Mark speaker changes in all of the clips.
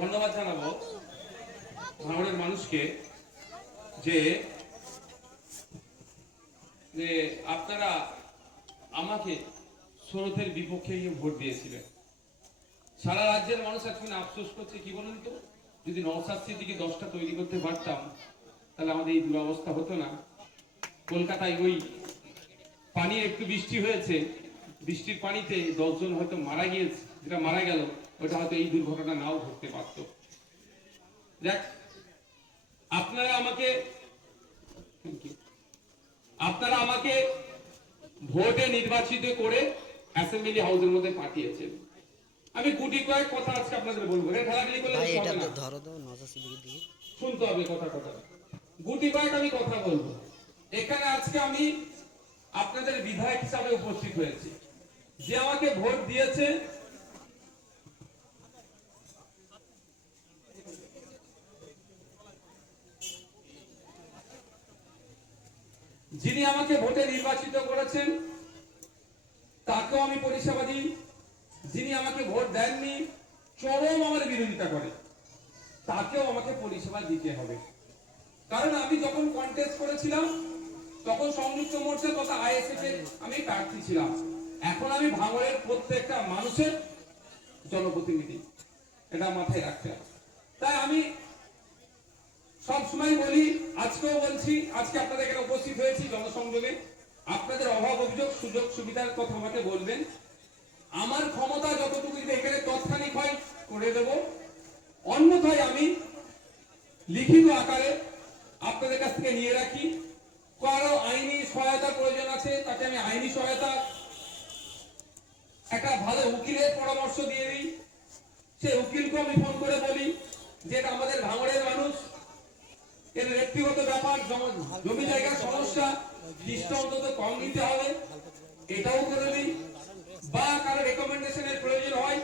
Speaker 1: ধন্যবাদ জানাব ভাঙড়ের মানুষকে যে যে আপনারা আমাকে স্রোতের বিপক্ষে গিয়ে ভোট দিয়েছিলেন। সারা রাজ্যের মানুষ এখন আফসোস করছে, কি বলুন তো? যদি নওসাদ সিদ্দিকি দশটা তৈরি করতে পারতাম, তাহলে আমাদের এই দুরবস্থা হতো না। কলকাতায় ওই পানির একটু বৃষ্টি হয়েছে বৃষ্টির পানিতে দশজন হয়তো মারা গিয়েছে যেটা মারা গেল ওটা হয়তো এই দুর্ঘটনা নাও ঘটতে পারতো। দেখ আপনারা আমাকে আপনারা আমাকে ভোটে নির্বাচিত করে অ্যাসেম্বলি হাউসের মধ্যে পাঠিয়েছেন। আমি গুটি কয়েক কথা আজকে আপনাদের বলব। ঠেলাঠেলি করলে।
Speaker 2: ধরো নজর
Speaker 1: শুনতে হবে কথা কথা। গুটি কয়েক আমি কথা বলব। এখানে আজকে আমি আপনাদের বিধায়ক হিসাবে উপস্থিত হয়েছি। যে আমাকে ভোট দিয়েছে, যিনি আমাকে ভোটে নির্বাচিত করেছেন, তাকেও আমি পরিষেবা দিই। যিনি আমাকে ভোট দেননি, চরম আমার বিরোধিতা করে। তাকেও আমাকে পরিষেবা দিতে হবে। কারণ আমি যখন কন্টেস্ট করেছিলাম, তখন সংযুক্ত মোর্চা তথা আইএসএফ এর আমি প্রার্থী ছিলাম। এখন আমি ভাঙড়ের প্রত্যেকটা মানুষের জনপ্রতিনিধি। এটা মাথায় রাখতে হবে। তাই আমি সবসময় বলি, আজকেও বলছি, আজকে আপনাদের এখানে উপস্থিত হয়েছি জনসংযোগে। আপনাদের অভাব অভিযোগ, সুযোগ সুবিধার কথা আমাকে বলবেন। আমার ক্ষমতা যতটুকু এখানে তৎক্ষণিক হয়, করে দেব। অন্যথায় আমি লিখিত আকারে আপনাদের কাছ থেকে নিয়ে রাখি। কারও আইনি সহায়তা প্রয়োজন আছে, তাকে আমি আইনি সহায়তা উকিলের পরামর্শ দিয়ে দিই। সে উকিলকে আমি ফোন করে বলি যে আমাদের ভাঙড়ের মানুষ। এর ব্যক্তিগত ব্যাপার জমি জায়গার সমস্যা, কিস্ত অন্তত কম নিতে হবে, এটাও করে দিই। বা কারও রেকমেন্ডেশনের প্রয়োজন হয়,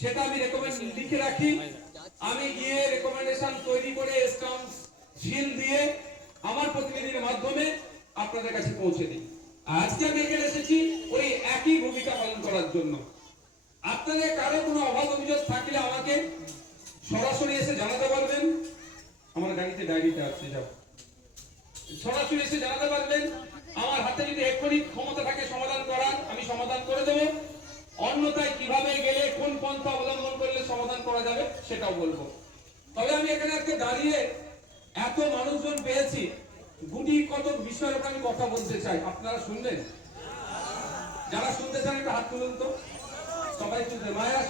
Speaker 1: সেটা আমি রেকমেন্ড লিখে রাখি। আমি গিয়ে রেকমেন্ডেশন তৈরি করে স্টাম্প সিল দিয়ে আমার প্রতিনিধির মাধ্যমে আপনাদের কাছে পৌঁছে দিই। আজকে আমি এখানে এসেছি, ওই করার জন্য। আপনাদের কারও কোনো অভাব অভিযোগ থাকলে আমাকে সরাসরি এসে জানাতে পারবেন। আমার গাড়িতে ডায়েরিটা আছে, যাও। সরাসরি এসে জানাতে পারবেন। আমার হাতে যদি এক্ষুনি ক্ষমতা থাকে সমাধান করার, আমি সমাধান করে দেবো। অন্যথায় কীভাবে গেলে, কোন পন্থা অবলম্বন করলে সমাধান করা যাবে, সেটাও বলব। তবে আমি এখানে আজকে দাঁড়িয়ে এত মানুষজন পেয়েছি। গুটি কত বিষয়ের আমি কথা বলতে চাই। আপনারা শুনবেন? যারা শুনতে চান একটা হাত তুলুন তো সবাই শুনতে মায়েরা?